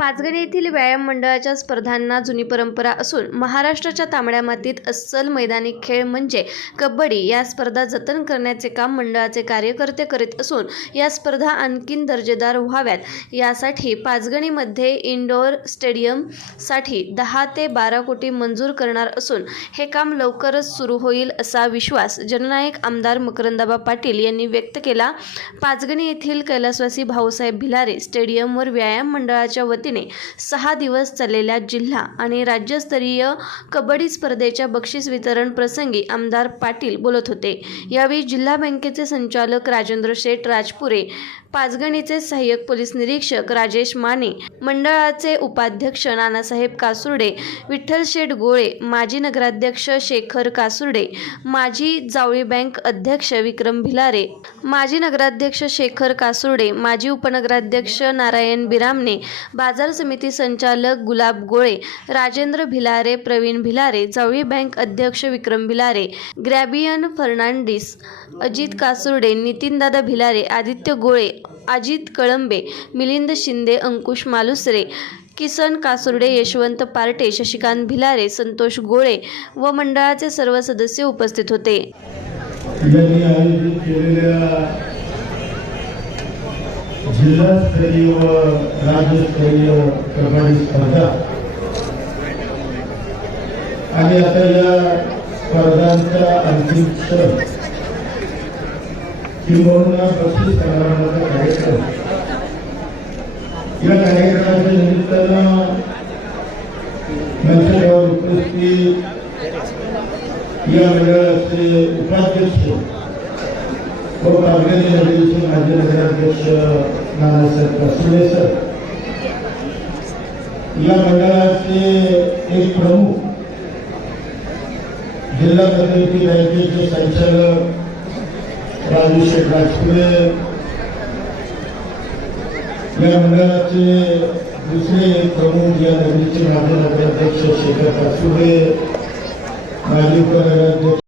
पाचगणी येथील व्यायाम मंडळाच्या स्पर्धांना जुनी परंपरा असून महाराष्ट्राच्या तांबड्या मातीत अस्सल मैदानी खेळ म्हणजे कबड्डी या स्पर्धा जतन करण्याचे काम मंडळाचे कार्यकर्ते करीत असून या स्पर्धा आणखीन दर्जेदार व्हाव्यात. यासाठी पाचगणीमध्ये इंडोर स्टेडियमसाठी दहा ते बारा कोटी मंजूर करणार असून हे काम लवकरच सुरू होईल असा विश्वास जननायक आमदार मकरंदाबा पाटील यांनी व्यक्त केला. पाचगणी येथील कैलासवासी भाऊसाहेब भिलारे स्टेडियमवर व्यायाम मंडळाच्या वतीने सहा दिवस चाललेल्या जिल्हा आणि राज्यस्तरीय कबड्डी स्पर्धेच्या बक्षीस वितरण प्रसंगी आमदार पाटील बोलत होते. यावेळी जिल्हा बँकेचे संचालक राजेंद्र शेठ राजपुरे पाचगणीचे सहाय्यक पोलीस निरीक्षक राजेश माने मंडळाचे उपाध्यक्ष नानासाहेब कासुर्डे विठ्ठल शेठ गोळे माजी नगराध्यक्ष शेखर कासुर्डे माजी जावळी बँक अध्यक्ष विक्रम भिलारे माजी नगराध्यक्ष शेखर कासुर्डे माजी उपनगराध्यक्ष नारायण बिरामने बाजार समिती संचालक गुलाब गोळे राजेंद्र भिलारे प्रवीण भिलारे जावळी बँक अध्यक्ष विक्रम भिलारे ग्रॅबियन फर्नांडिस अजित कासुर्डे नितीनदादा भिलारे आदित्य गोळे अजित कळंबे मिलिंद शिंदे अंकुश मालुसरे किसन कासुर्डे यशवंत पार्टे शशिकांत भिलारे संतोष गोळे व मंडळाचे सर्व सदस्य उपस्थित होते. जिल्हास्तरीय व राज्यस्तरीय कबड्डी स्पर्धा आणि आता या स्पर्धांचा अंतिम क्षण किंबहुना बक्षीस समारंभाचा कार्यक्रम. या कार्यक्रमाच्या निमित्तानं मंचावर उपस्थित या मंडळाचे उपाध्यक्ष व पालघर नगरीचे माजी नगराध्यक्ष नानासाहेब कासुले सर. या मंडळाचे एक प्रमुख जिल्हा मध्यवर्ती बँकेचे संचालक राजू शेठ राजपुरे या मंडळाचे दुसरे एक प्रमुख या नगरीचे माजी नगराध्यक्ष शेखर कासुरे माजी उपनगराध्यक्ष